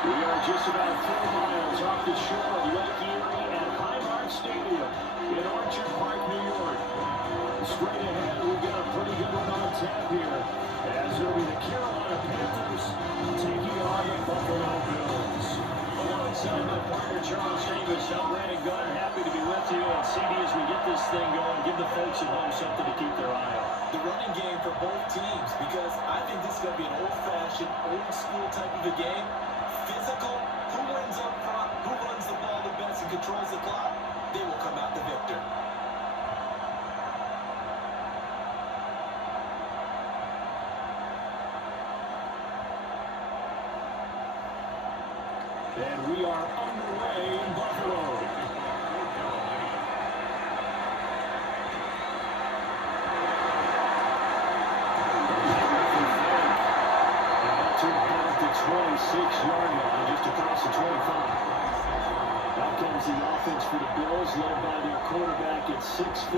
We are just about 4 miles off the shore of Lake Erie at Highmark Stadium in Orchard Park, New York. Straight ahead, we've got a pretty good one on tap here, as it'll be the Carolina Panthers taking on the Buffalo Bills. Alongside my partner, Charles Davis, I'm Brandon Gunn. Happy to be with you. And CD, as we get this thing going, give the folks at home something to keep their eye on. The running game for both teams, because I think this is going to be an old-fashioned, old-school type of a game. Physical, who wins up front, who runs the ball the best and controls the clock, they will come out the victor. And we are underway in Buffalo. To about the 26-yard line, just across the 25. Now comes the offense for the Bills, led by their quarterback at 6'5".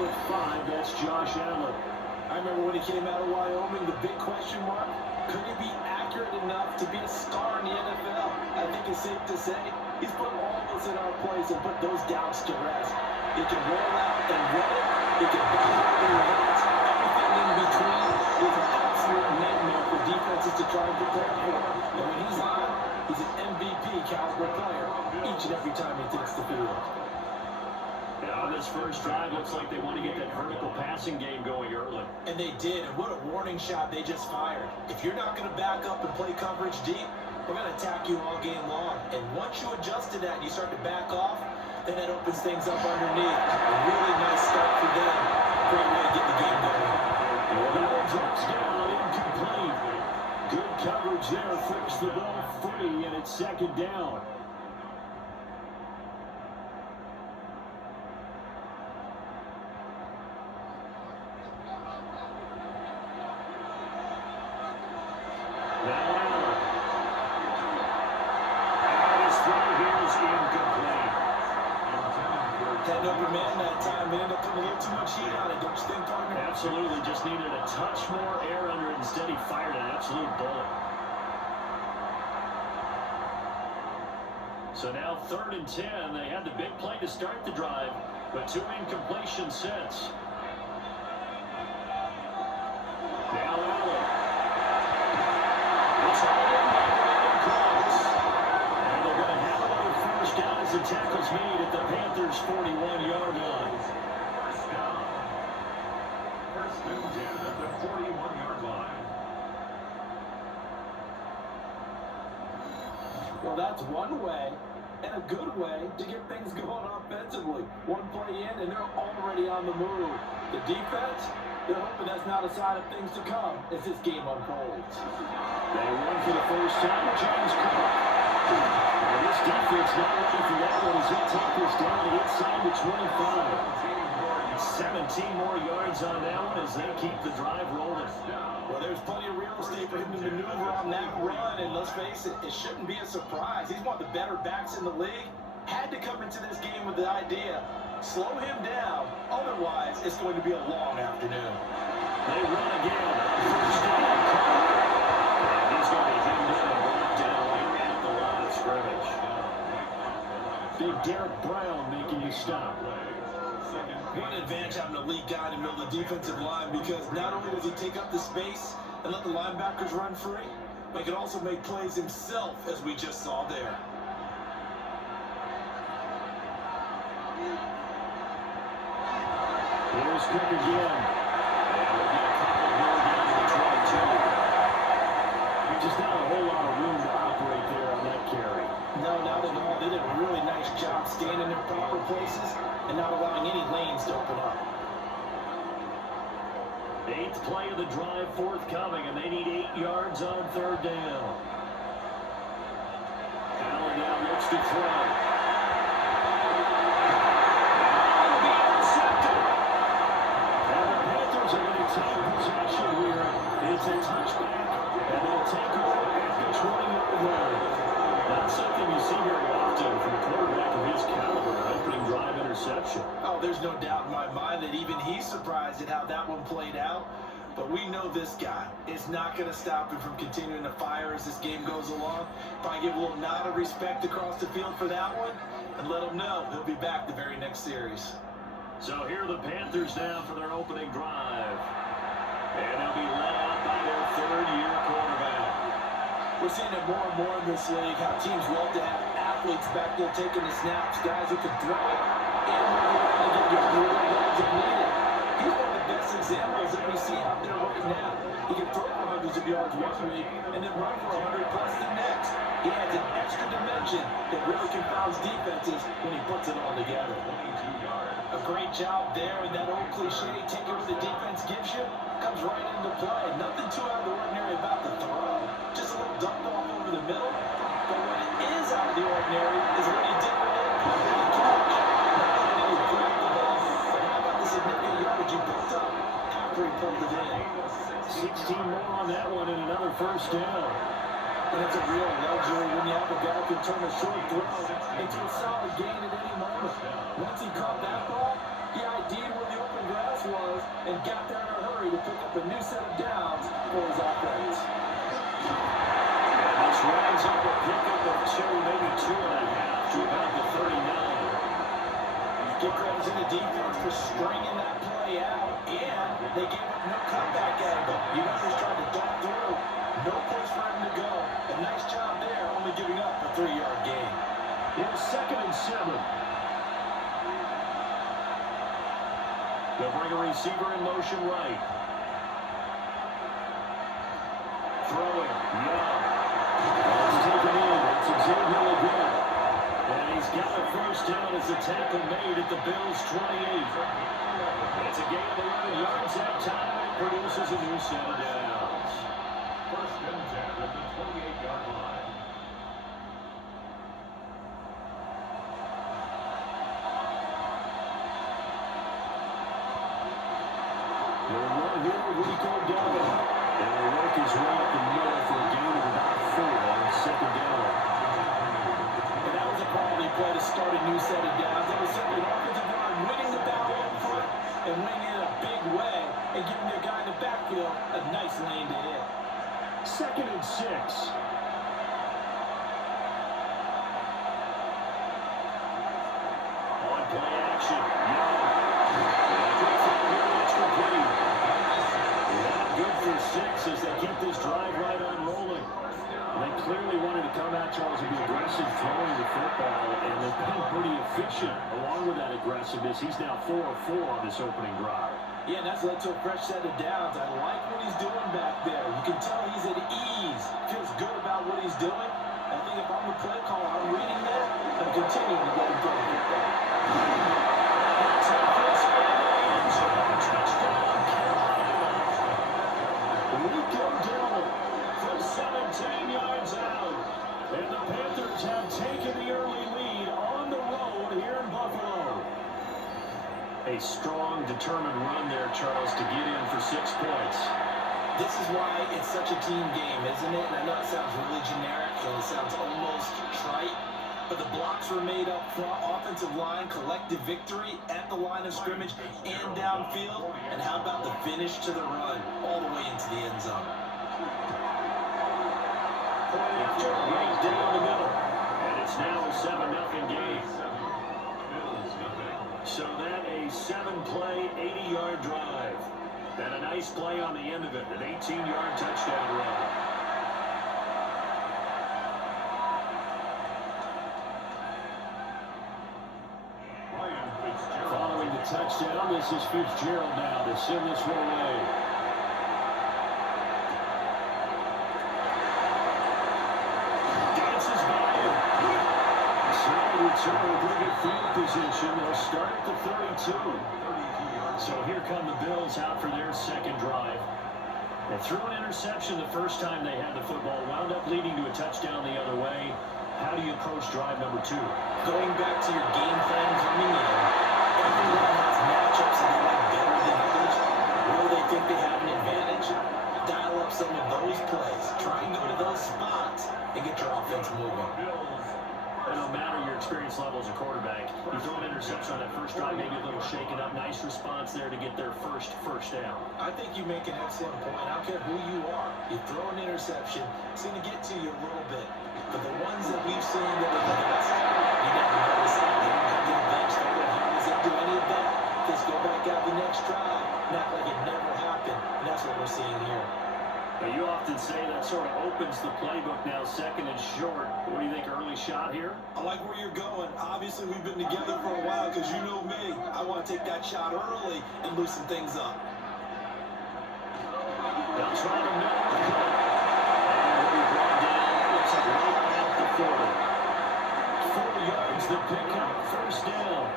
That's Josh Allen. I remember when he came out of Wyoming, the big question mark, could he be accurate enough to be a star in the NFL? I think it's safe to say he's put all those in our place and put those doubts to rest. He can roll out and run it. He can back up in your hands. Everything in between is an absolute nightmare for defenses to try and prepare for. And when he's on, he's an MVP caliber player each and every time he takes the field. Yeah, on this first drive, looks like they want to get that vertical passing game going early. And they did, and what a warning shot they just fired. If you're not going to back up and play coverage deep, we're going to attack you all game long. And once you adjust to that and you start to back off, then that opens things up underneath. A really nice start for them. Great way to get the game going. Well, that one drops down, incomplete. Good coverage there, forced the ball free, and it's second down. Now Allen. And his throw here is incomplete. Had open man that time, they ended up putting a little too much heat on it, don't you think, partner? Absolutely, just needed a touch more air under it. Instead, he fired an absolute bullet. So now 3rd and 10. They had the big play to start the drive, but 2 incompletions since. Now Allen. It's all in by Brandon Cooks. And they're going to have another first down as the tackle's made at the Panthers' 41-yard line. First and 10 at the 41-yard line. Well, that's one way, and a good way, to get things going offensively. One play in, and they're already on the move. The defense, they're hoping that's not a sign of things to come as this game unfolds. They won for the first time with James Cook. And this defense not ready for that one as they take this down inside the 25. 17 more yards on that one as they keep the drive rolling. Well, there's plenty of real estate for him to maneuver on that run, and let's face it, it shouldn't be a surprise. He's one of the better backs in the league. Had to come into this game with the idea, slow him down, otherwise it's going to be a long afternoon. They run again. First down. And he's going to be hemmed in and brought down at the line of scrimmage. Big Derek Brown making the stop. One advantage having a lead guy in the middle of the defensive line, because not only does he take up the space and let the linebackers run free, but he can also make plays himself, as we just saw there. Here's Cook again. And there'll be a couple more down to the 22. Just not a whole lot of room to operate there on that carry. No, not at all. They did a really nice job staying in their proper places and not allowing any lanes to open up. 8th play of the drive forthcoming, and they need 8 yards on 3rd down. Allen now looks to throw. It'll be intercepted. And the Panthers are going to take possession here. It's a touchback, and they'll take over at the 20-yard line. Not something you see very often from a quarterback of his caliber, an opening drive interception. Oh, there's no doubt in my mind that even he's surprised at how that one played out. But we know this guy is not going to stop him from continuing to fire as this game goes along. Probably give a little nod of respect across the field for that one and let him know he'll be back the very next series. So here are the Panthers now for their opening drive. And they'll be led out by their third-year quarterback. We're seeing it more and more in this league, how teams love to have athletes back there taking the snaps, guys who can throw it and move around and get your legs if needed. He's one of the best examples that we see out there right now. He can throw for hundreds of yards one week and then run for 100 plus the next. He adds an extra dimension that really confounds defenses when he puts it all together. A great job there, and that old cliche, take it what the defense gives you, comes right into play. Nothing too out of the ordinary about the throw. Just a little dump off over the middle. But what it is out of the ordinary is what he did with it on the catch. Not only did he grab the ball, but how about the significant yardage he picked up after he pulled it in? 16 more on that one and another first down. And it's a real luxury when you have a guy who can turn a short throw into a solid gain at any moment. Once he caught that ball, he ID'd where the open grass was and got there in a hurry to pick up a new set of downs for his offense. This rounds up a pickup of 2, maybe 2.5 to about the 39. Give credit to the defense for stringing that play out, and they gave up no comeback angle. You know he's trying to dart through. No place for him to go. A nice job there, only giving up a 3-yard gain. Here's 2nd and 7. They'll bring a receiver in motion right. Throwing. Young. It's taken in. It's Xavier again. And he's got a first down as the tackle made at the Bills' 28. It's a gain of 11 yards that time. It produces a new set of downs. 1st and 10 at the 28-yard line. They'll run here with Rico down. And he'll work his way up the middle for a gain of about 4 on 2nd down. And that was a quality play to start a new set of downs. It was simply an offensive line winning the battle up front and winning it in a big way and giving their guy in the backfield a nice lane to hit. 2nd and 6. On play action. Young. Extra play. Not good for 6 as they keep this drive right on rolling. They clearly wanted to come out, Charles, and be aggressive throwing the football, and they've been pretty efficient along with that aggressiveness. He's now 4 of 4 on this opening drive. Yeah, and that's led to a fresh set of downs. I like what he's doing back there. You can tell he's at ease. Feels good about what he's doing. I think if I'm the play caller, I'm reading that. I'm continuing to let him throw the football. Rico down from 17 yards out. And the Panthers have taken the early lead on the road here in Buffalo. A strong, determined run there, Charles, to get in for 6 points. This is why it's such a team game, isn't it? And I know it sounds really generic and it sounds almost trite, but the blocks were made up front, offensive line, collective victory at the line of scrimmage and downfield. And how about the finish to the run all the way into the end zone? Point after, right down the middle. And it's now a 7-0 game. So that a 7-play, 80-yard drive. And a nice play on the end of it, an 18-yard touchdown run. Following the touchdown, this is Fitzgerald now to send this one away. Dances by him. Solid return, pretty good field position. They'll start at the 32. So here come the Bills out for their second drive. They threw an interception the first time they had the football, wound up leading to a touchdown the other way. How do you approach drive number 2? Going back to your game plan coming in, everyone has matchups that they like better than others. Where they think they have an advantage, dial up some of those plays. Try and go to those spots and get your offense moving. A And no matter your experience level as a quarterback, you throw an interception on that first drive, maybe a little shaken up. Nice response there to get their first down. I think you make an excellent point. I don't care who you are. You throw an interception, it's going to get to you a little bit. But the ones that we've seen that are the best, you never notice that. They don't get a bench. They don't do any of that. Just go back out the next drive and act like it never happened. And that's what we're seeing here. Now, you often say that sort of opens the playbook now, second and short. What do you think, early shot here? I like where you're going. Obviously, we've been together for a while because you know me. I want to take that shot early and loosen things up. They'll try to milk the clock. And he'll be brought down. Looks like right at the 40. 4 yards to pick up, first down.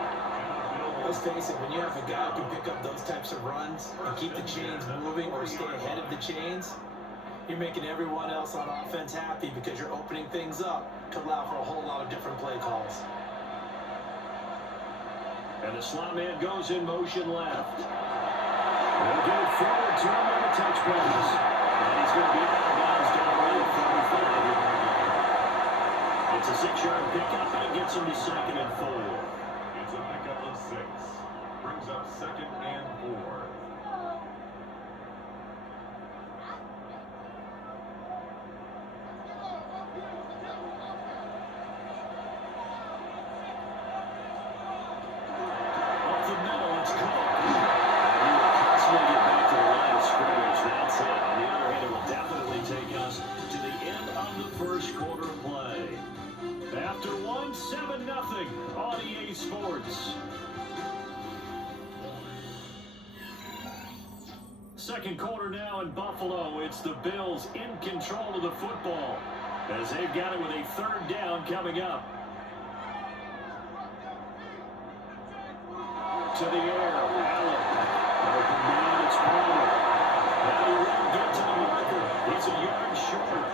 Let's face it, when you have a guy who can pick up those types of runs and keep the chains moving or stay ahead of the chains, you're making everyone else on offense happy because you're opening things up to allow for a whole lot of different play calls. And the slot man goes in motion left. They'll get it forward to him on the touch pass. And he's going to be out of bounds down right at 35. It's a 6-yard pickup, and it gets him to second and 4. It's a pickup of 6. Brings up second and 4. On EA Sports. Second quarter now in Buffalo. It's the Bills in control of the football as they've got it with a third down coming up. To the air. Allen. Open man, it's Palmer. Now he won't get to the marker. He's a yard short.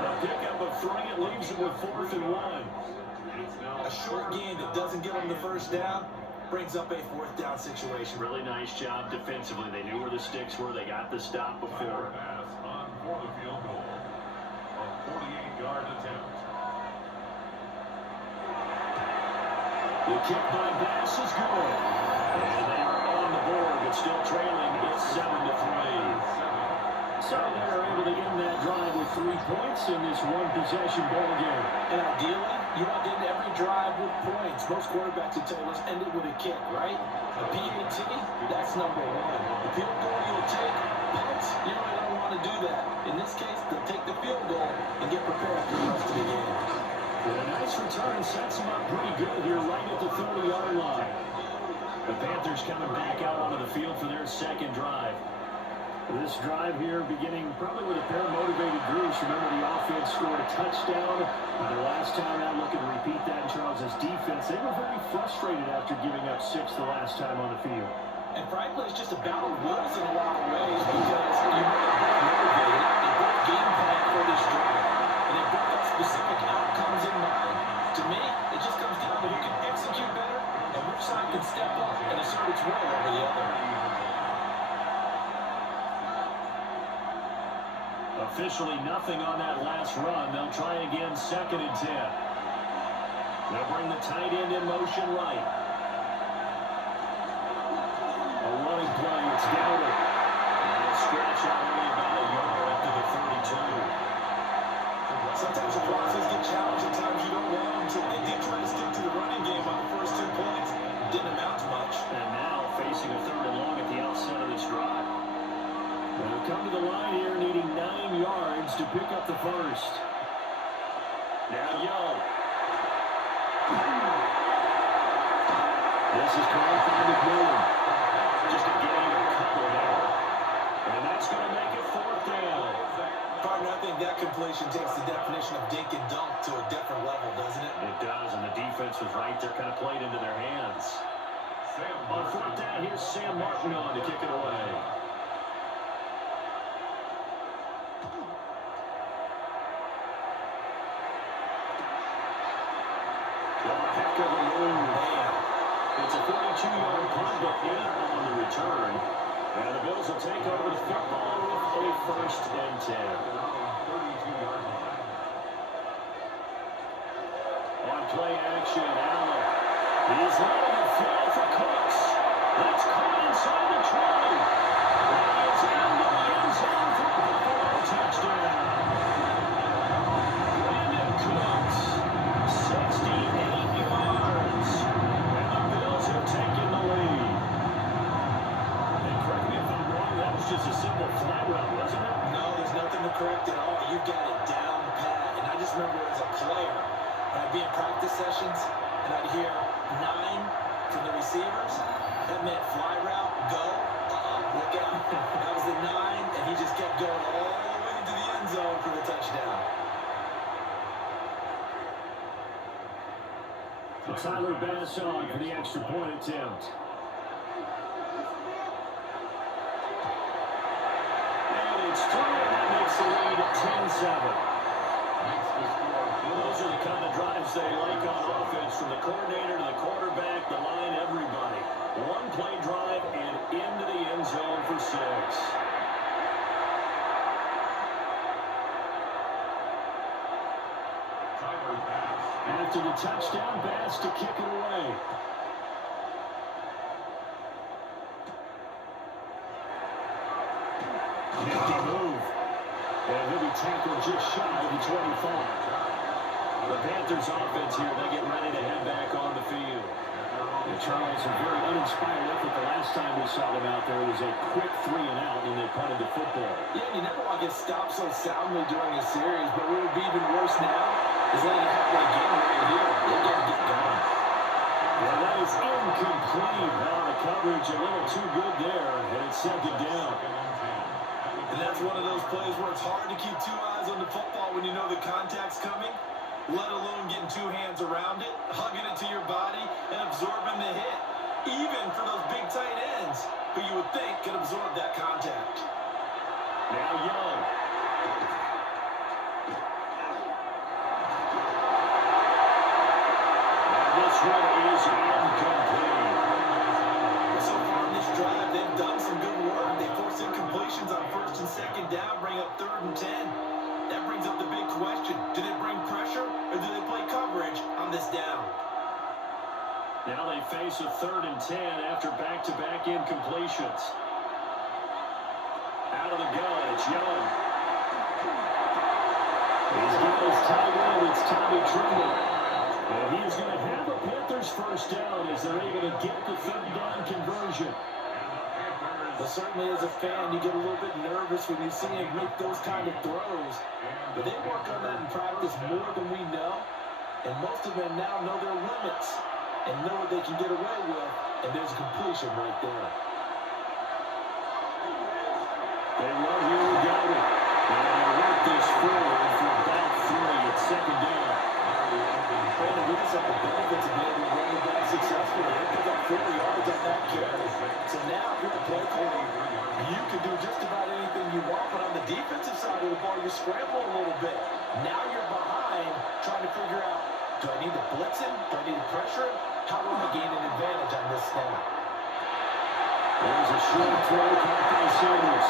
A pickup of 3. It leaves him with 4th and 1. A short game that doesn't get them the first down brings up a 4th down situation. Really nice job defensively. They knew where the sticks were. They got the stop before. Pass on for the field goal. A 48-yard attempt. The kick by Bass is good. And they are on the board, but still trailing. It's 7-3. So they're able to end that drive with 3 points in this one-possession ball game. And ideally, you want to end every drive with points. Most quarterbacks would tell you, let's end it with a kick, right? A PAT, that's number 1. The field goal you'll take, punts, you really don't want to do that. In this case, they'll take the field goal and get prepared for the rest of the game. And a nice return sets them up pretty good here right at the 30-yard line. The Panthers coming back out onto the field for their second drive. This drive here beginning probably with a pair of motivated groups. Remember, the offense scored a touchdown. The last time out, looking to repeat that in Charles' defense. They were very frustrated after giving up 6 the last time on the field. And frankly, it's just a battle of wills in a lot of ways because you both motivated. They both game plan for this drive. And they both have specific outcomes in mind. To me, it just comes down to who can execute better and which side can step up and assert its will over the other. Officially nothing on that last run. They'll try again, 2nd and 10. They'll bring the tight end in motion right. A running play, it's Dowdle. And a stretch out only about a yard up to the 32. Sometimes the process gets challenged, at times you don't want them to. They did try to stick to the running game on the first 2 points. Didn't amount to much. And now facing a 3rd and long at the outset of this drive. They'll come to the line here needing 9 yards to pick up the first. Now Young. This is called by McMillan. Just a gain of a couple there. And that's going to make it 4th down. Partner, I think that completion takes the definition of dink and dunk to a different level, doesn't it? It does, and the defense was right there, kind of played into their hands. On 4th down, here's Sam Martin on to kick it away. It's a 42-yard punt, but in on the return. And the Bills will take over the football with a 1st and 10. On play action. Allen. He's letting it fall for Cooks. That's caught inside the 20. And he is into the end zone for a Buffalo touchdown. Brandon Cooks, 68 yards. And the Bills have taken the lead. And correct me if I'm wrong, that was just a simple flat route, wasn't it? No, there's nothing to correct at all. You got it down pat. And I just remember as a player, when I'd be in practice sessions, and I'd hear 9 from the receivers. That meant fly route, go, look out. That was the 9, and he just kept going all the way into the end zone for the touchdown. Tyler Bass on for the extra point attempt. And it's through, and that makes the lead 10-7. Those are the kind of drives they like on offense, from the coordinator to the quarterback, the line, everybody. One play drive and into the end zone for 6. After the touchdown, Bass to kick it away. Nifty move. And he'll be tackled just shy of the 25. The Panthers offense here, they get ready to head back on the field. And Charles, a very uninspired effort the last time we saw them out there. It was a quick 3 and out, and they punted the football. Yeah, you never want to get stopped so soundly during a series, but what would be even worse now is letting it happen again right here. They got to get going. Well, that is incomplete. Now the coverage a little too good there, and it's second down. And that's one of those plays where it's hard to keep 2 eyes on the football when you know the contact's coming, let alone getting 2 hands around it, hugging it to your body, and absorbing the hit. Even for those big tight ends, who you would think could absorb that contact. Now Young. And this one is incomplete. So far in this drive, they've done some good work. They forced incompletions on 1st and 2nd down, bring up 3rd and 10. That brings up the big question. Do they bring pressure, or do they play coverage on this down? Now they face a 3rd and 10 after back-to-back incompletions. Out of the gun, it's Young. He's got his tight end, it's Tommy Tremble. And he is going to have a Panthers first down as they're able to get the 3rd down conversion. But certainly as a fan, you get a little bit nervous when you see him make those kind of throws. But they work on that in practice more than we know. And most of them now know their limits and know what they can get away with. And there's a completion right there. They run here, we got it. And they work this forward for about 3 at 2nd down. Brandon, we just have the benefits of being able to run the ball successfully. They pick up 40 yards on that carry. So now if you're a play caller, you can do just about anything you want. But on the defensive side of the ball, you're scrambling a little bit. Now you're behind, trying to figure out, do I need to blitz him? Do I need to pressure him? How do I gain an advantage on this snap? There's a short throw caught by Sanders.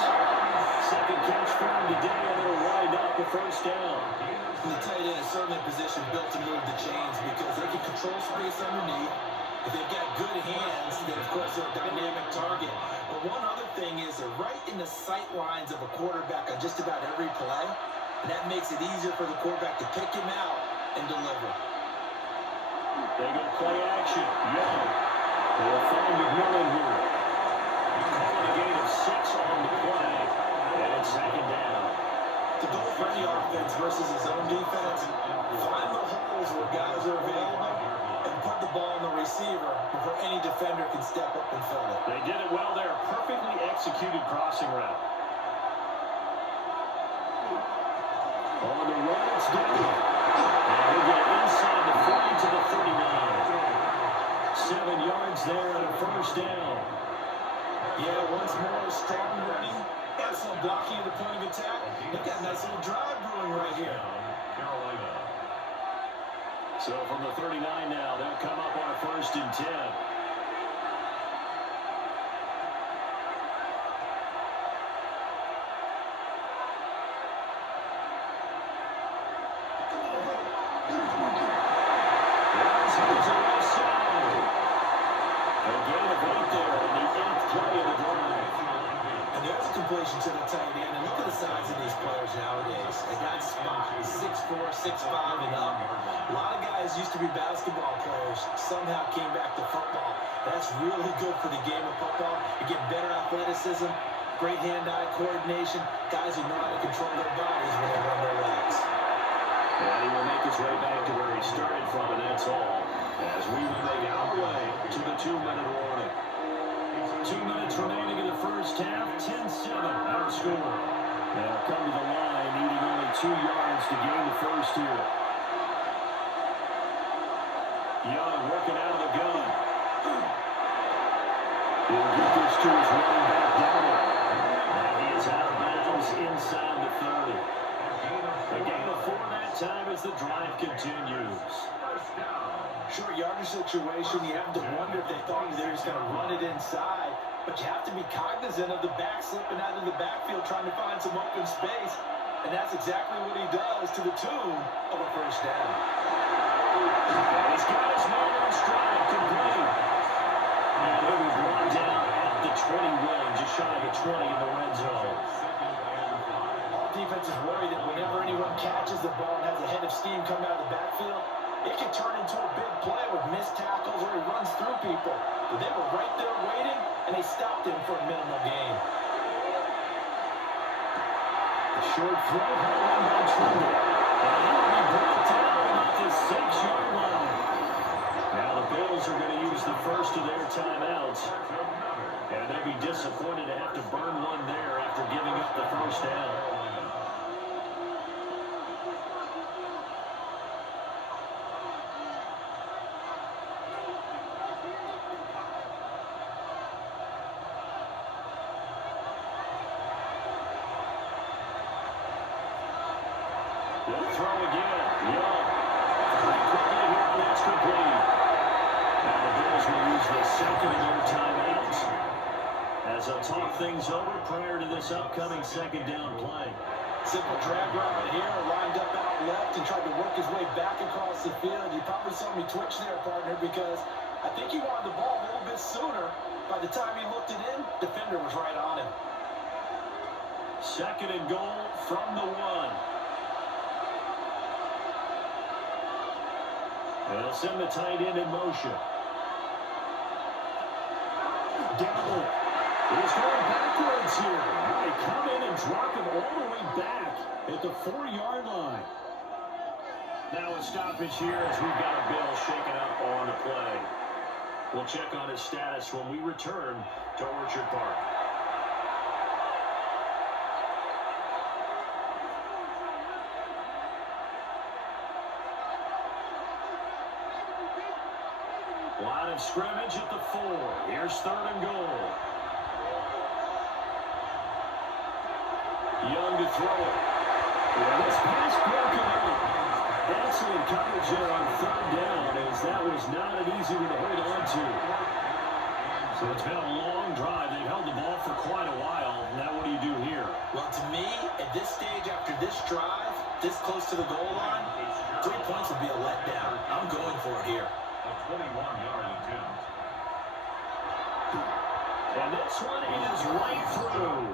Second catch for him today, and they'll wind up a first down. The tight end is certainly a position built to move the chains because they can control space underneath. If they've got good hands, then of course they're a dynamic target. But one other thing is they're right in the sight lines of a quarterback on just about every play. And that makes it easier for the quarterback to pick him out and deliver. They go play action. Young. They'll find McMillan here. Calling a gain of 6 on the play. And it's second down. To go for any offense versus his own defense, find the holes where guys are available and put the ball on the receiver before any defender can step up and fill it. They did it well there. Perfectly executed crossing route. On the run, it's down. And he'll get inside the 40 to the 39. 7 yards there and a first down. Yeah, once more, strong running. Excellent blocking at the point of attack. They've got a nice little drive brewing right here. Carolina. So from the 39 now, they'll come up on a 1st and 10. guys used to be basketball players, somehow came back to football. That's really good for the game of football. You get better athleticism, great hand-eye coordination, guys who know how to control their bodies when they run their legs. And he will make his way back to where he started from, and that's all. As we will make our way to the 2-minute warning. 2 minutes remaining in the first half, 10-7 our score. They'll come to the line, needing only 2 yards to gain the first here. Young working out of the gun. He'll get this to his running back down. And he is out of bounds inside the 30. A gain of 4 that time as the drive continues. Short yardage situation, you have to wonder if they thought they were just going to run it inside. But you have to be cognizant of the back slipping out of the backfield trying to find some open space. And that's exactly what he does to the tune of a first down. He's got his man on stride, complete. And he'll be brought down at the 21, just shy of the 20 in the red zone. All defenses worry that whenever anyone catches the ball and has a head of steam coming out of the backfield, it can turn into a big play with missed tackles or he runs through people. But they were right there waiting, and they stopped him for a minimal gain. A short throw, held in by Trimble. And he will be brought down at the 6-yard line. Now the Bills are going to use the first of their timeouts. And they'd be disappointed to have to burn one there after giving up the first down. They'll throw again. Young. Throwing quickly here, and that's complete. Now the Bills will use the second of their timeouts as they'll talk things over prior to this upcoming second down play. Simple drag route here, lined up out left and tried to work his way back across the field. You probably saw me twitch there, partner, because I think he wanted the ball a little bit sooner. By the time he looked it in, defender was right on him. Second and goal from the 1. They'll send the tight end in motion. Gamble is going backwards here. They come in and drop him all the way back at the 4-yard line. Now a stoppage here as we've got a Bill shaken up on the play. We'll check on his status when we return to Orchard Park. Line of scrimmage at the 4. Here's third and goal. Young to throw it. And this pass broken up. Excellent coverage there on third down, as that was not an easy one to hold on to. So it's been a long drive. They've held the ball for quite a while. Now what do you do here? Well, to me, at this stage after this drive, this close to the goal line, 3 points would be a letdown. I'm going for it here. A 21-yard attempt. And this one is right through.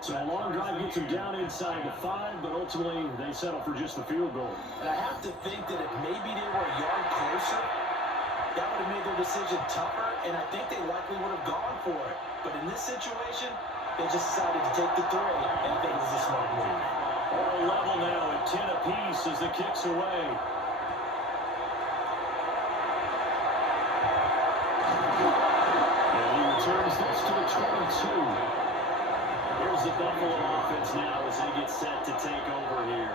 So a long drive gets them down inside the 5, but ultimately they settle for just the field goal. And I have to think that if maybe they were a yard closer, that would have made their decision tougher, and I think they likely would have gone for it. But in this situation, they just decided to take the 3, and I think it was a smart move. All level now at 10 apiece as the kick's away. And he returns this to the 22. Here's the Buffalo offense now as they get set to take over here.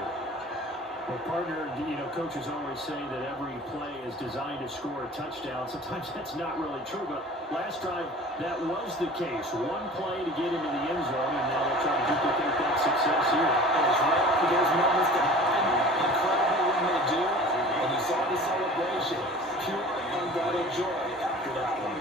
Well, partner, coaches always say that every play is designed to score a touchdown. Sometimes that's not really true, but last drive, that was the case. One play to get into the end zone, and now they're trying to duplicate that success here. It's rare for those moments to happen. Incredible when they do, and you saw the celebration. Pure, unbridled joy after that one.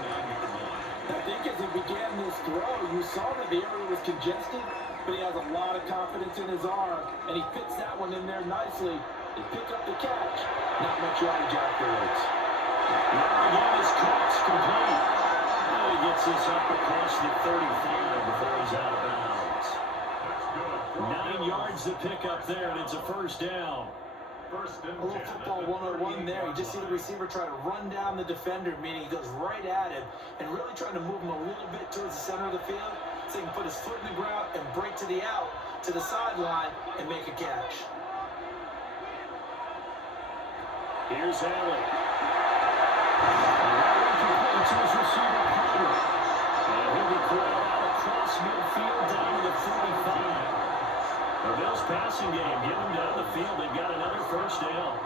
I think as he began this throw, you saw that the area was congested, but he has a lot of confidence in his arm, and he fits that one in there nicely. They pick up the catch. Not much yardage afterwards. Now again, his catch complete. Now he gets this up across the 35 before he's out of bounds. 9 yards to pick up there, and it's a first down. First and A little 10 football at the 101 there. You just see the 38-yard line. receiver try to run down the defender, meaning he goes right at him and really trying to move him a little bit towards the center of the field so he can put his foot in the ground and break to the out, to the sideline, and make a catch. Here's Allen. And that one complete to his receiver, Carter. And he'll be caught out across midfield down to the 45. The Bills passing game, get them down the field. They've got another first down.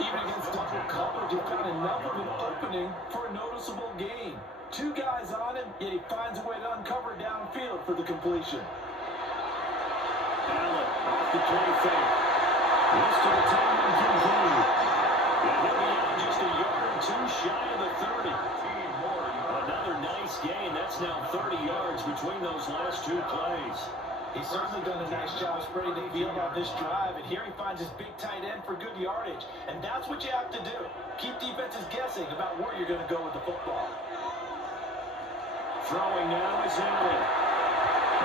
Even against double coverage, he found enough of an opening for a noticeable gain. Two guys on him, yet he finds a way to uncover downfield for the completion. Allen off the play fake. This to the 10 and complete. And he'll be out just a yard or two shy of the 30. Another nice gain. That's now 30 yards between those last two plays. He's certainly done a nice job spreading the field on this drive, and here he finds his big tight end for good yardage. And that's what you have to do. Keep defenses guessing about where you're going to go with the football. Throwing now is Allen.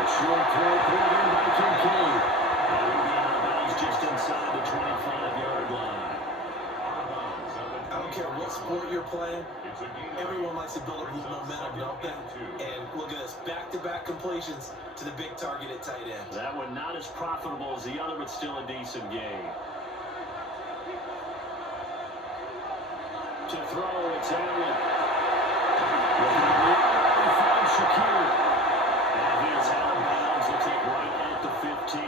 A short throw pulled in by Kincaid. And he'll be out of bounds just inside the 25-yard line. I don't care what sport you're playing. Everyone likes to build up a little momentum, don't they? And look at this, back-to-back completions to the big target at tight end. That one not as profitable as the other, but still a decent gain. To throw, it's Allen. Looking on the outside, he finds Shakir. And here's out of bounds. Looks like right at the 15.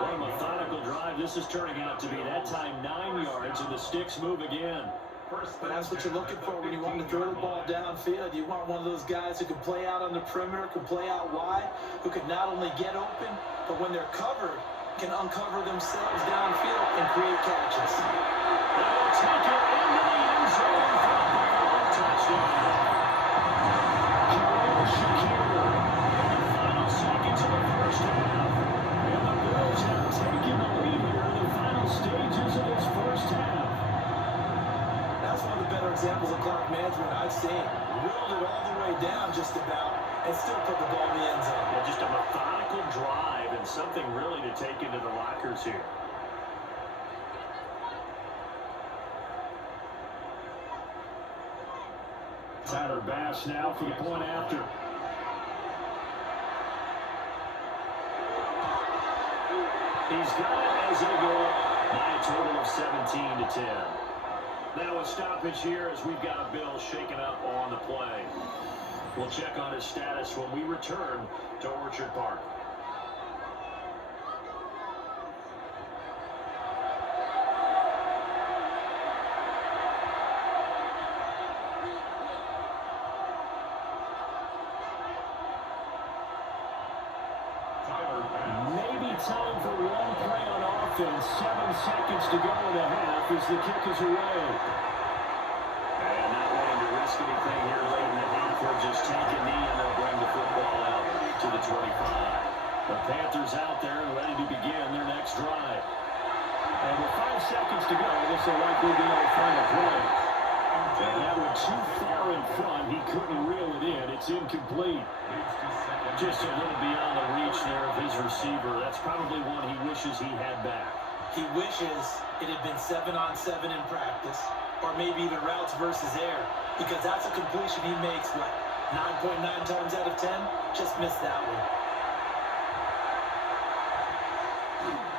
What a methodical drive. This is turning out to be that time 9 yards, and the sticks move again. But that's what you're looking for when you want to throw the ball downfield. You want one of those guys who can play out on the perimeter, can play out wide, who can not only get open, but when they're covered, can uncover themselves downfield and create catches. They'll take it into the end zone for a big touchdown. Shakir in the final seconds of the first half. And the Bills have taken the lead here in the final stages of this first half. That's one of the better examples of clock management I've seen. Whittled it all the way down just about and still put the ball in the end zone. Yeah, just a methodical drive and something really to take into the lockers here. Tyler Bass now for the point after. He's got it as they go up by a total of 17-10. Now a stoppage here as we've got a Bill shaken up on the play. We'll check on his status when we return to Orchard Park. Maybe time for one play on offense. 7 seconds to go in the half as the kick is away. And not wanting to risk anything here late in the half. We'll just take a knee and they'll bring the football out to the 25. The Panthers out there and ready to begin their next drive. And with 5 seconds to go, this will likely be our final play. And that one too far in front. He couldn't reel it in. It's incomplete. Just a little beyond the reach there of his receiver. That's probably one he wishes he had back. He wishes it had been 7-on-7 in practice, or maybe even routes versus air, because that's a completion he makes, what, 9.9 times out of 10? Just missed that one.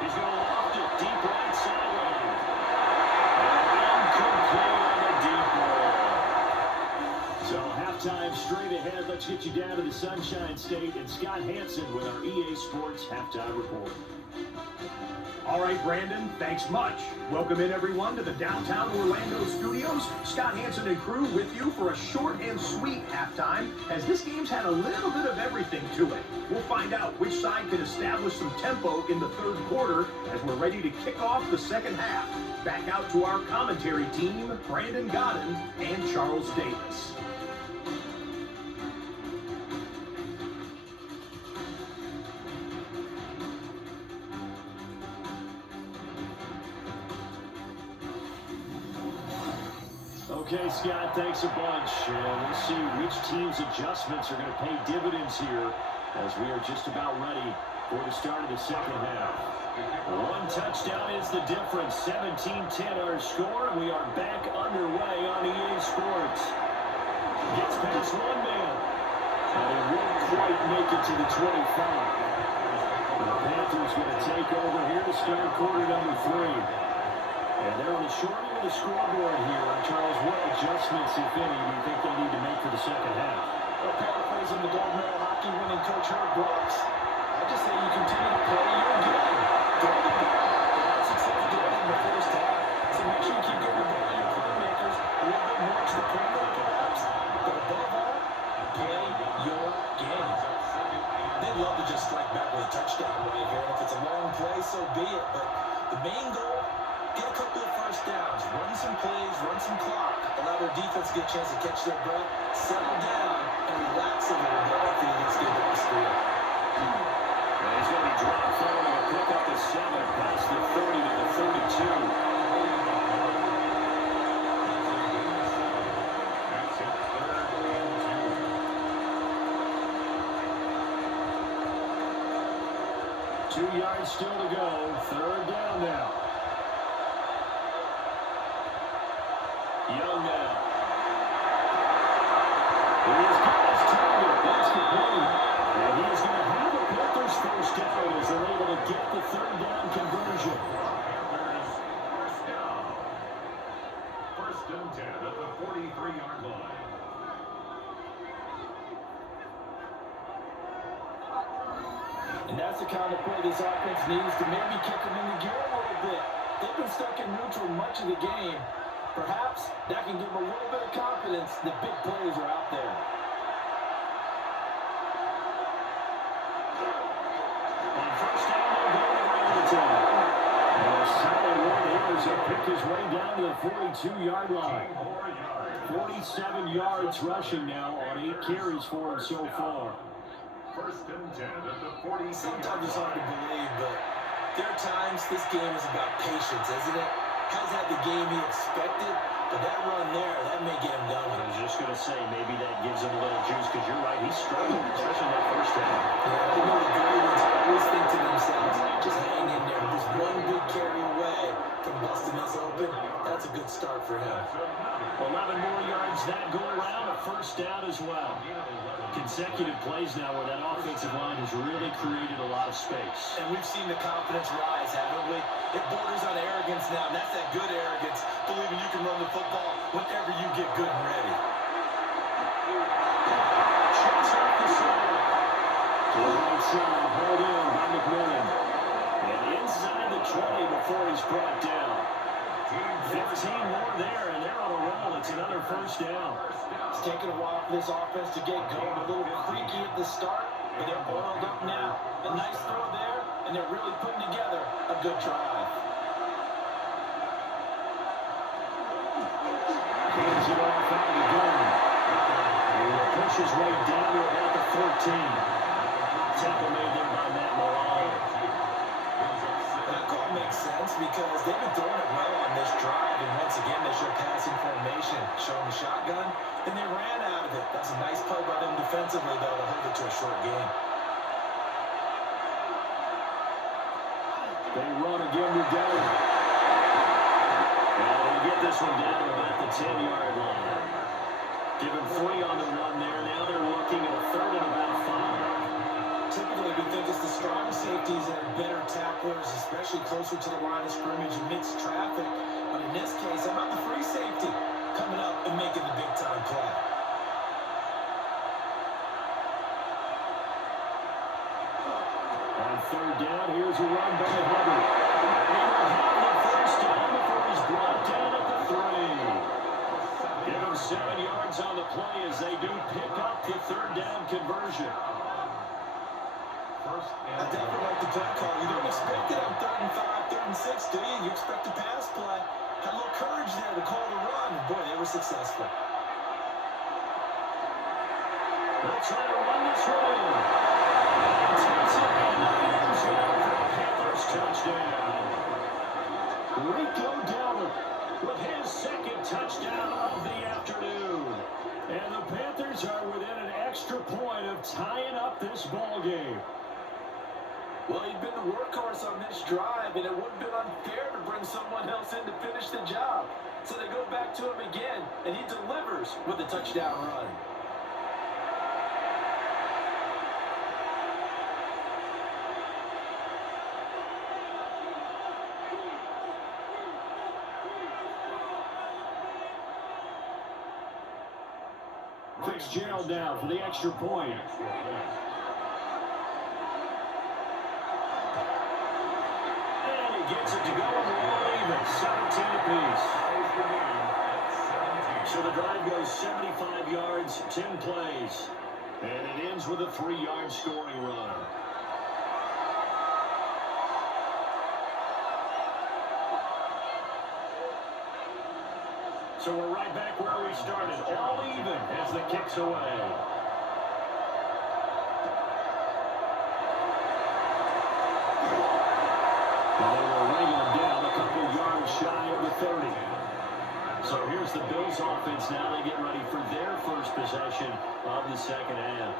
He's going to loft it deep right sideline. And incomplete on the deep ball. So halftime straight ahead. Let's get you down to the Sunshine State and Scott Hansen with our EA Sports Halftime Report. All right, Brandon, thanks much. Welcome in, everyone, to the downtown Orlando studios. Scott Hansen and crew with you for a short and sweet halftime, as this game's had a little bit of everything to it. We'll find out which side can establish some tempo in the third quarter as we're ready to kick off the second half. Back out to our commentary team, Brandon Godden and Charles Davis. Okay, Scott, thanks a bunch. We'll see which team's adjustments are going to pay dividends here as we are just about ready for the start of the second half. One touchdown is the difference. 17-10 our score. We are back underway on EA Sports. Gets past one man. And he won't quite make it to the 25. The Panthers going to take over here to start quarter number 3. And they're on the short end of the scoreboard here. Charles, what adjustments, if any, do you think they need to make for the second half? Well, paraphrasing the gold medal hockey winning coach Herb Brooks, I just say you continue to play your game. Don't get beat. That's success in the first half. So make sure you keep getting the ball to your playmakers. A little bit more to the perimeter, perhaps. But above all, play your game. They'd love to just strike back with a touchdown right here. If it's a long play, so be it. But the main goal, get a couple of first downs, run some plays, run some clock, allow their defense to get a chance to catch their breath, settle down, and relax a little bit after you get to the score. He's going to be dropped following a pick up the 7, past the 30 to the 32. 2 yards still to go. Third down now. Young now. He's got his target. That's complete. And he is going to have a Panthers first down as they're able to get the third down conversion. Panthers first down. First and 10 at the 43-yard line. And that's the kind of play this offense needs to maybe kick them into gear a little bit. They've been stuck in neutral much of the game. Perhaps that can give them a little bit of confidence that big plays are out there. On first down, they'll go to Remington. And a solid one here as he'll pick his way down to the 42-yard line. 47 yards rushing now on 8 carries for him so far. First and 10 at the 40. Sometimes it's hard to believe, but there are times this game is about patience, isn't it? Hasn't had the game he expected, but that run there, that may get him going. I was just going to say, maybe that gives him a little juice, because you're right, he's struggling, especially that first half. Yeah, I know the great ones always think to themselves, just hang in there. Just one big carry away from busting us open. That's a good start for him. 11 more yards that go around, a first down as well. Consecutive plays now where that offensive line has really created a lot of space. And we've seen the confidence rise, haven't we? It borders on arrogance now, and that's that good arrogance, believing you can run the football whenever you get good and ready. Checks off the side. To the right side, hauled in by McMillan. And inside the 20 before he's brought down. 15 more there, and they're on a roll. It's another first down. It's taken a while for this offense to get going. A little creaky at the start, but they're oiled up now. A nice throw there, and they're really putting together a good drive. Hands it off out of the gun. And he pushes right down to about the 14. Tackle made there by Matt Morale. That call makes sense because they've been throwing it well on this drive, and once again they show passing formation, showing the shotgun, and they ran out of it. That's a nice play by them defensively, though, to hold it to a short game. They run again with Down. And they get this one down to about the 10-yard line. Give him 3 on the run there. Now they're looking at a third and about 5. Typically, we think it's the strong safeties that are better tacklers, especially closer to the line of scrimmage amidst traffic. But in this case, how about the free safety coming up and making the big-time play? On third down, here's a run by Hubbard. And he'll have the first down before he's brought down at the 3. Give him 7 yards on the play as they do pick up the third down conversion. I definitely like the play call. You don't expect it on 3rd and 5, 3rd and 6, do you? You expect a pass play. Had a little courage there to call the run. Boy, they were successful. They'll try to run this one in. And takes it in the end zone for a Panthers touchdown. Rico Downer with his second touchdown of the afternoon. And the Panthers are within an extra point of tying up this ball game. Well, he'd been the workhorse on this drive, and it would have been unfair to bring someone else in to finish the job. So they go back to him again, and he delivers with a touchdown run. Fitzgerald now for the extra point. And he gets it to go on the all even, 17 apiece. So the drive goes 75 yards, 10 plays. And it ends with a 3-yard scoring run. So we're right back where we started, all even as the kick's away. Well, they will wrangle him down a couple yards shy of the 30. So here's the Bills offense now. They get ready for their first possession of the second half.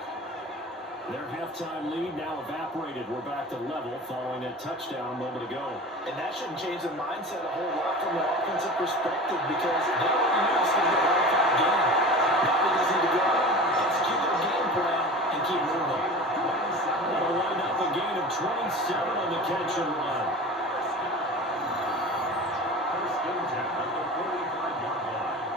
Their halftime lead now evaporated. We're back to level following a touchdown a moment ago. And that shouldn't change the mindset a whole lot from an offensive perspective because they already knew this was going to be a hard game. Now they just need to go out, execute their game plan, and keep moving. That'll wind up a gain of 27 on the catch and run. First and 10 at the 45-yard line.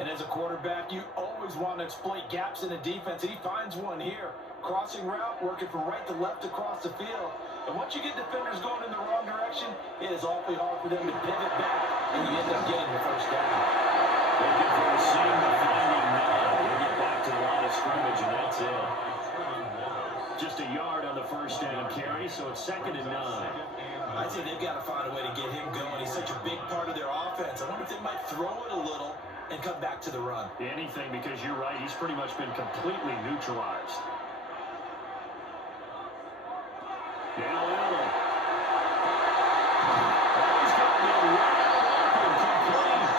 And as a quarterback, you always want to exploit gaps in the defense, and he finds one here. Crossing route, working from right to left across the field. And once you get defenders going in the wrong direction, it is awfully hard for them to pivot back, and you end up getting the first down. Looking for a seam to finding now. We'll get back to the line of scrimmage, and that's it. Just a yard on the first down carry, so it's 2nd and 9. I'd say they've got to find a way to get him going. He's such a big part of their offense. I wonder if they might throw it a little and come back to the run. Anything, because you're right, he's pretty much been completely neutralized. Now Allen. He's gotten it wide open, complete.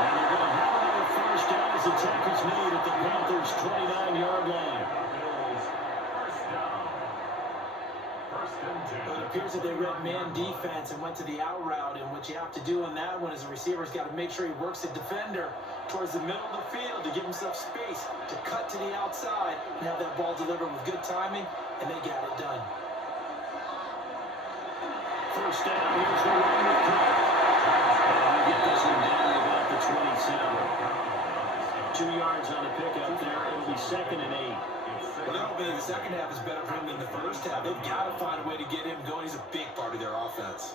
And they're going to have another first down as the tackle's made at the Panthers' 29-yard line. Well, it appears that they read man defense and went to the out route, and what you have to do on that one is the receiver's got to make sure he works the defender towards the middle of the field to give himself space to cut to the outside and have that ball delivered with good timing, and they got it done. First down, here's the run with Cook. And we get this one down to about the 27. 2 yards on the pickup there. It'll be 2nd and 8. Well, they're hoping the second half is better for him than the first half. They've got to find a way to get him going. He's a big part of their offense.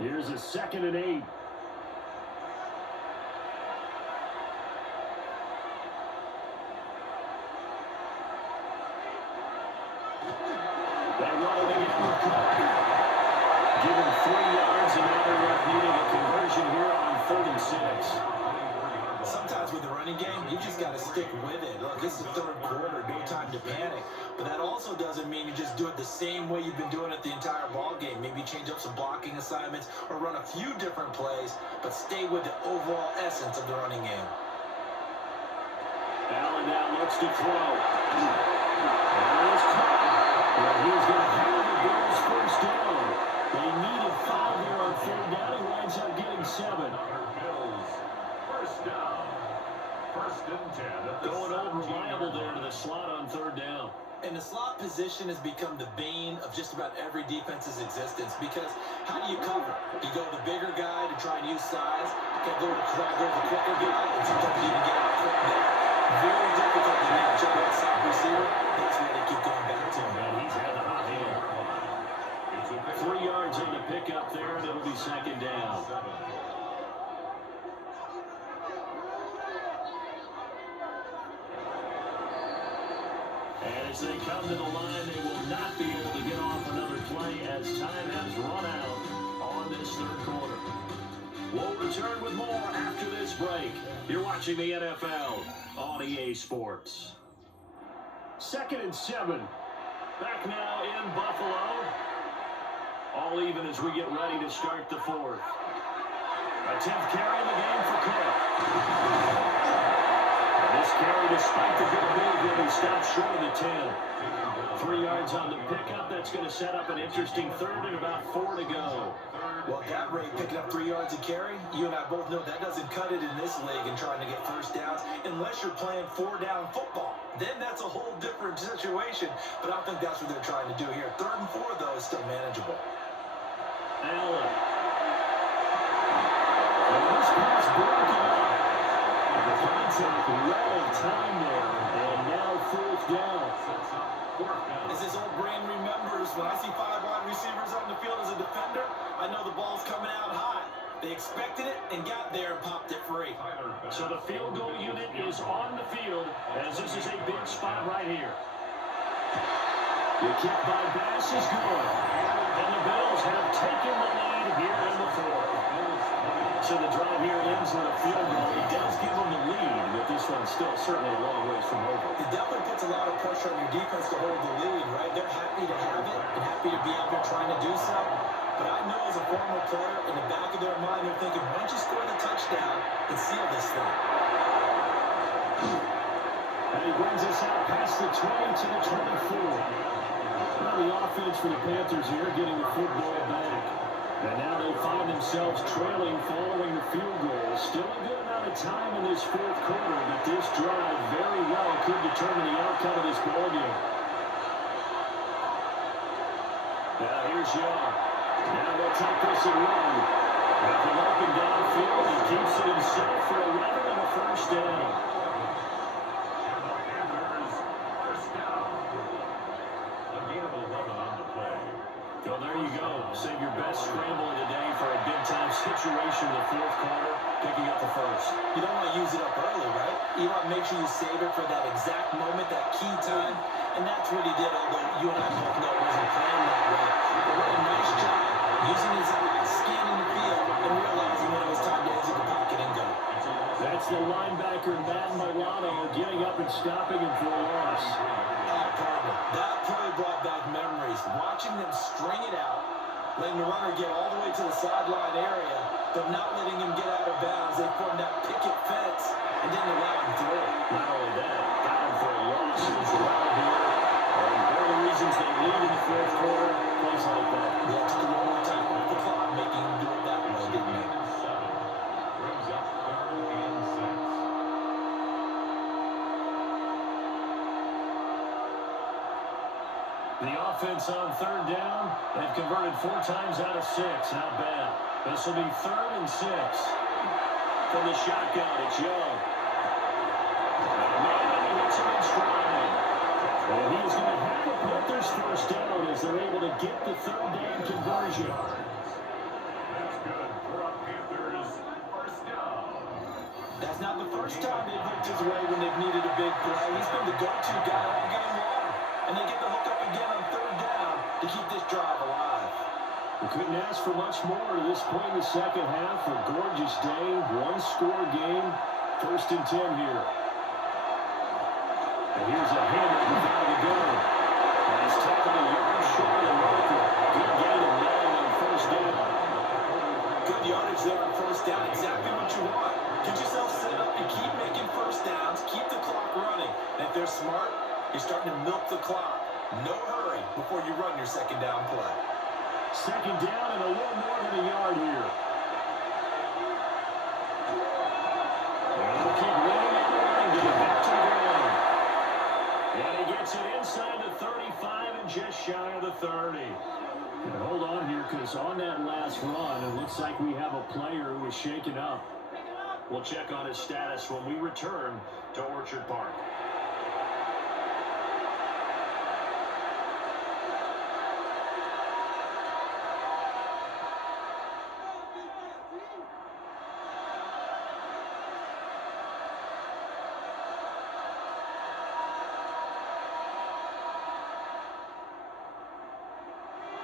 Here's a 2nd and 8. They run it again with Cook. Given 3 yards, and now they're left needing a conversion here on 3rd and 6. Sometimes with the running game, you just got to stick with it. Look, this is the third quarter, no time to panic. But that also doesn't mean you just do it the same way you've been doing it the entire ball game. Maybe change up some blocking assignments or run a few different plays, but stay with the overall essence of the running game. Allen now looks to throw. There's Cook. Well, he's going to have the Bills first down. They needed 5 here on 3rd down. He winds up getting 7. Bills. First down. First and 10 at the Going over reliable there to the slot on 3rd down. And the slot position has become the bane of just about every defense's existence because how do you cover? You go with the bigger guy to try and use size. You can't go with the quicker guy, and sometimes you even get out quick there. Very difficult to match up that slot receiver. That's why they keep going back to him. And he's had the hot hand. 3 yards on the pickup there, and it'll be 2nd down. And as they come to the line, they will not be able to get off another play as time has run out on this 3rd quarter. We'll return with more after this break. You're watching the NFL on EA Sports. 2nd and 7. Back now in Buffalo. All even as we get ready to start the 4th. A 10th carry in the game for Cook. This carry, despite the good move, will be stopped short of the 10. 3 yards on the pickup. That's going to set up an interesting third and about 4 to go. Well, at that rate, picking up 3 yards a carry, you and I both know that doesn't cut it in this league and trying to get first downs unless you're playing 4-down football. Then that's a whole different situation, but I don't think that's what they're trying to do here. 3rd and 4, though, is still manageable. Allen. And this pass broken up. The contact, well of time there, and now 4th down. As this old brain remembers, when I see 5 wide receivers on the field as a defender, I know the ball's coming out high. They expected it and got there and popped it free. So the field goal unit is on the field, as this is a big spot right here. The kick by Bass is good. And the Bills have taken the lead here in the 4th. So the drive here ends with a field goal. It does give them the lead, but this one's still certainly a long ways from over. It definitely puts a lot of pressure on your defense to hold the lead, right? They're happy to have it and happy to be out there trying to do so. But I know as a former player, in the back of their mind, they're thinking, why don't you score the touchdown and seal this thing? And he brings us out past the 20 to the 24. Well, the offense for the Panthers here getting the football back. And now they find themselves trailing following the field goal. Still a good amount of time in this 4th quarter, but this drive very well could determine the outcome of this ballgame. Now here's Young. Now they'll take this and run. Wrapping up and downfield. He keeps it himself for 11 and a 1st down. Well, there you go. Save your best scramble of the day for a big-time situation in the 4th quarter, picking up the 1st. You don't want to use it up early, right? You want to make sure you save it for that exact moment, that key time. And that's what he did, although you and I both know it wasn't planned that way. But what a nice job using his eyes, scanning the field, and realizing when it was time to exit the pocket and go. That's the linebacker, Matt Milano, getting up and stopping him for a loss. That play brought back memories. Watching them string it out, letting the runner get all the way to the sideline area, but not letting him get out of bounds. They formed that picket fence and didn't allow him through. Not only that, got him for a loss as well here. And one of the reasons they lead in the 4th quarter, plays like that. They took a little more time off the clock, making him do it that way, didn't they? Brings up 3rd and 6. The offense on 3rd down. They've converted 4 times out of 6. Not bad. This will be 3rd and 6. From the shotgun, it's Young. And he hits him in stride. And he's going to have the Panthers 1st down as they're able to get the 3rd down conversion. That's good for a Panthers 1st down. That's not the first time they've looked his way when they've needed a big play. He's been the go-to guy all game long. And they get the hook up again on 3rd down to keep this drive alive. We couldn't ask for much more at this point in the 2nd half. A gorgeous day, 1-score game. 1st and 10 here. And here's a hammer without a gun. And he's tackled a yard short of Michael. Good gain of 9 on 1st down. Good yardage there on 1st down. Exactly what you want. Get yourself set up and keep making 1st downs. Keep the clock running. And if they're smart, you're starting to milk the clock. No hurry before you run your 2nd down play. 2nd down and a little more than a yard here. And they'll keep running on the line to get back to the ground. And he gets it inside the 35 and just shy of the 30. And hold on here, because on that last run, it looks like we have a player who is shaken up. We'll check on his status when we return to Orchard Park.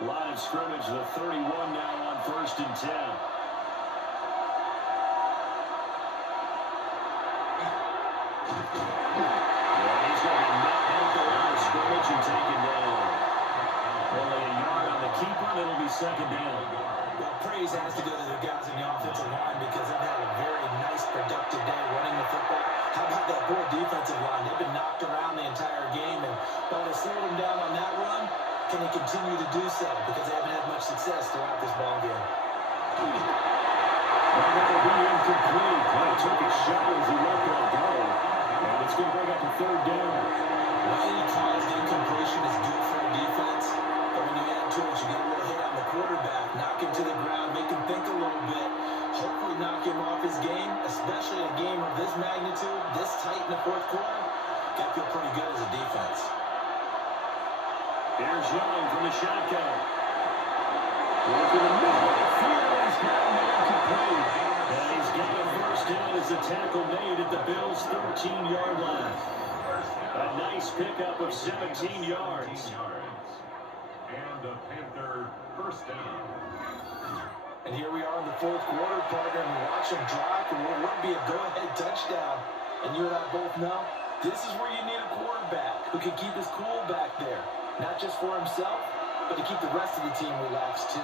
Line of scrimmage, the 31 now on 1st and 10. And he's going to be knocked out the line of scrimmage and taken down. Only a yard on the keeper, and it'll be 2nd down. Well, praise has to go to the guys in the offensive line because they've had a very nice, productive day running the football. How about that poor defensive line? They've been knocked around the entire game, and while they slowed them down on that run, can they continue to do so? Because they haven't had much success throughout this ball game. And that'll be incomplete. He took a shot as he let that go. And it's going to bring up a third down. Any caused incompletion is good for a defense, but when you add to it, you get a little hit on the quarterback, knock him to the ground, make him think a little bit, hopefully knock him off his game, especially a game of this magnitude, this tight in the fourth quarter. Got to feel pretty good as a defense. There's Young from the shotgun. Look at the middle of the field. He's got him incomplete. And he's got a first down as the tackle made at the Bills' 13-yard line. A nice pickup of 17 yards. And the Panther first down. And here we are in the fourth quarter, partner, and watch him drop, and what would be a go-ahead touchdown. And you and I both know, this is where you need a quarterback who can keep his cool back there. Not just for himself, but to keep the rest of the team relaxed, too.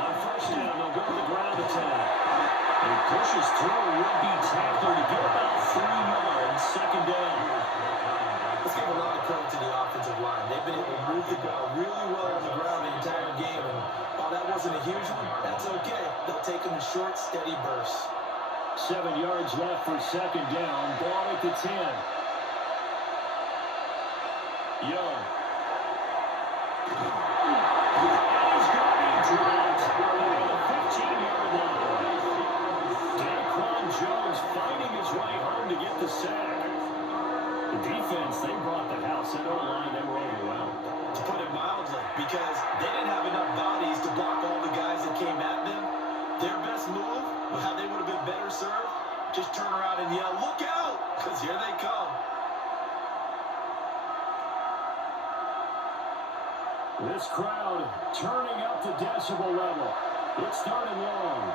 On first down, they'll go to the ground attack. He pushes through a would-be tackler to get about 3 yards, second down. Let's give a lot of credit to the offensive line. They've been able to move the ball really well on the ground the entire game. And while that wasn't a huge one, that's okay. They'll take them in short, steady bursts. 7 yards left for second down. Ball at the 10. Young. And he's going to be dropped on the 15-yard line. Daquan Jones fighting his way home to get the sack. The defense, they brought the house. That O-line, they were overwhelmed. To put it mildly, because they didn't have enough bodies to block all the guys that came at them. Their best move, how they would have been better served, just turn around and yell, "Look out!" Because here they come. This crowd turning up the decibel level. It's third and long.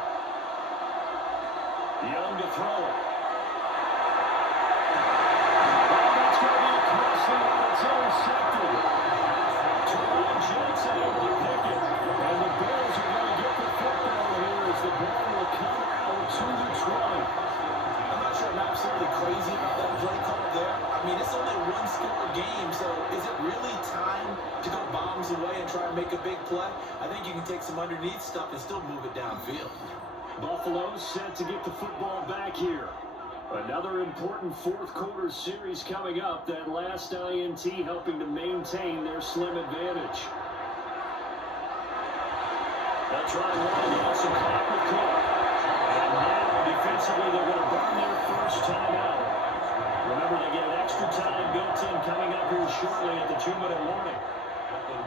Young to throw it. Oh, that's going to be a costly one. It's intercepted. Teron Johnson able to pick it. And the Bills are going to get the football here as the ball will come out to the 20. I'm not sure I'm absolutely crazy about that play call there. I mean, it's only a one-score game, so is it really time to go bombs away and try and make a big play? I think you can take some underneath stuff and still move it downfield. Buffalo set to get the football back here. Another important fourth quarter series coming up. That last INT helping to maintain their slim advantage. They'll try and run out some clock with Cook. And now defensively they're going to burn their first time out. Remember, they get extra time built in coming up here shortly at the 2-minute warning.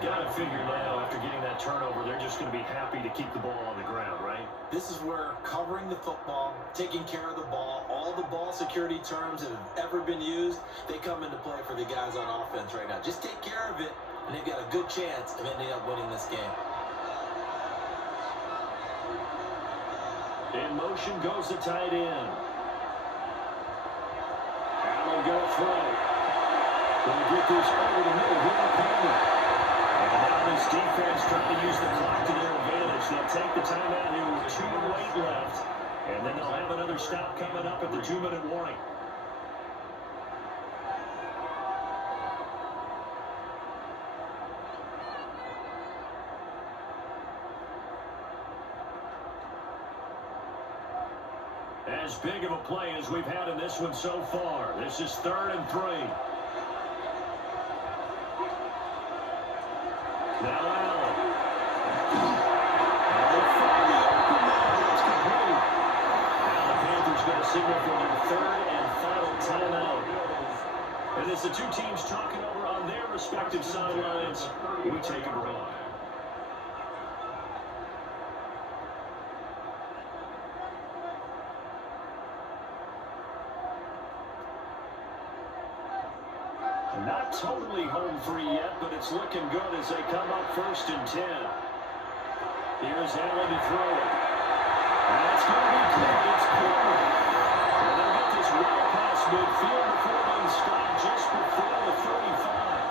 Got to figure now, after getting that turnover, they're just going to be happy to keep the ball on the ground, right? This is where covering the football, taking care of the ball, all the ball security terms that have ever been used, they come into play for the guys on offense right now. Just take care of it, and they've got a good chance of ending up winning this game. In motion goes the tight end. Allen going to throw. Going to get this over the middle here, Palmer. And now this defense trying to use the clock to their advantage. They'll take the timeout here with 2:08 left. And then they'll have another stop coming up at the 2-minute warning. As big of a play as we've had in this one so far. This is 3rd and 3. Now Allen. And they find the open man. It's complete. Now the Panthers going to signal for their 3rd and final timeout. And as the two teams talking over on their respective sidelines, we take a break. Not totally home free yet, but it's looking good as they come up 1st and 10. Here's Allen to throw it. And that's going to be caught. It's Palmer. And they'll get this well past midfield before they stop just before the 35.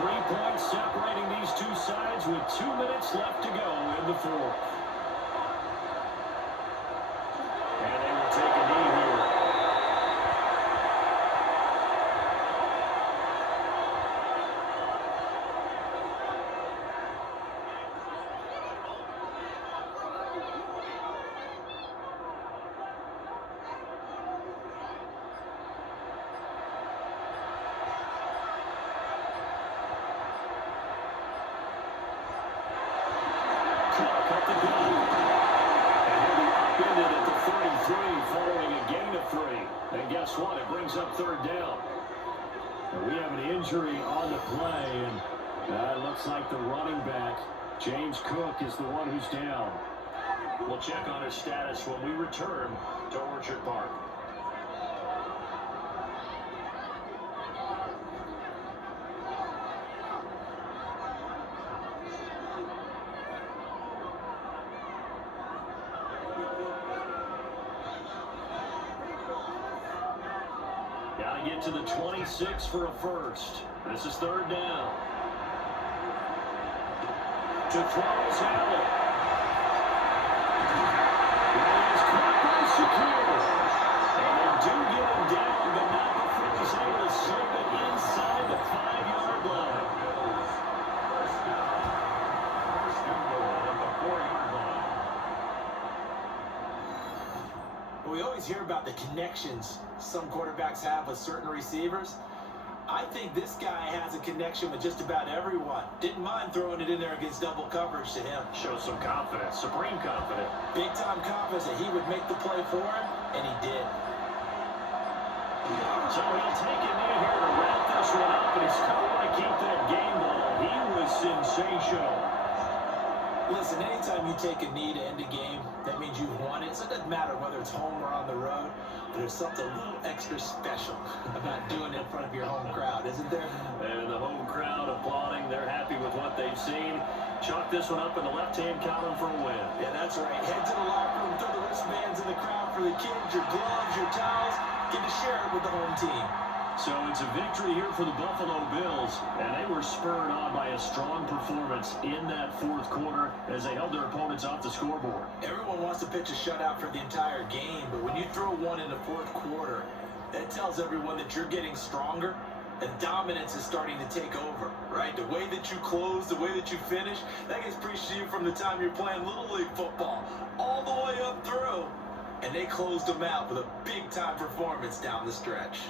3 points separating these two sides with 2 minutes left to go in the fourth. one. It brings up third down. And we have an injury on the play, and it looks like the running back, James Cook, is the one who's down. We'll check on his status when we return to Orchard Park. Got to get to the 26 for a first. This is third down. To throw is Allen. He's caught by Shakir. And they do get him down, but not before he's able to slip it inside the 5-yard line. First down. First and goal at the 4-yard line. We always hear about the connections some quarterbacks have with certain receivers. I think this guy has a connection with just about everyone. Didn't mind throwing it in there against double coverage to him. Shows some confidence, supreme confidence. Big-time confidence that he would make the play for him, and he did. So he'll take it in here to wrap this one up, and he's going to keep that game ball. He was sensational. Listen, anytime you take a knee to end a game, that means you've won it. So it doesn't matter whether it's home or on the road, but there's something a little extra special about doing it in front of your home crowd, isn't there? And the home crowd applauding. They're happy with what they've seen. Chalk this one up in the left-hand column for a win. Yeah, that's right. Head to the locker room, throw the wristbands in the crowd for the kids, your gloves, your towels. Get to share it with the home team. So it's a victory here for the Buffalo Bills, and they were spurred on by a strong performance in that fourth quarter as they held their opponents off the scoreboard. Everyone wants to pitch a shutout for the entire game, but when you throw one in the fourth quarter, that tells everyone that you're getting stronger and dominance is starting to take over, right? The way that you close, the way that you finish, that gets preached to you from the time you're playing Little League football all the way up through, and they closed them out with a big-time performance down the stretch.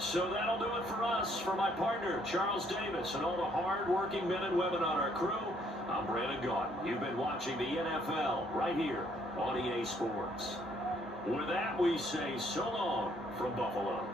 So that'll do it for us. For my partner, Charles Davis, and all the hard-working men and women on our crew, I'm Brandon Gaudin. You've been watching the NFL right here on EA Sports. With that, we say so long from Buffalo.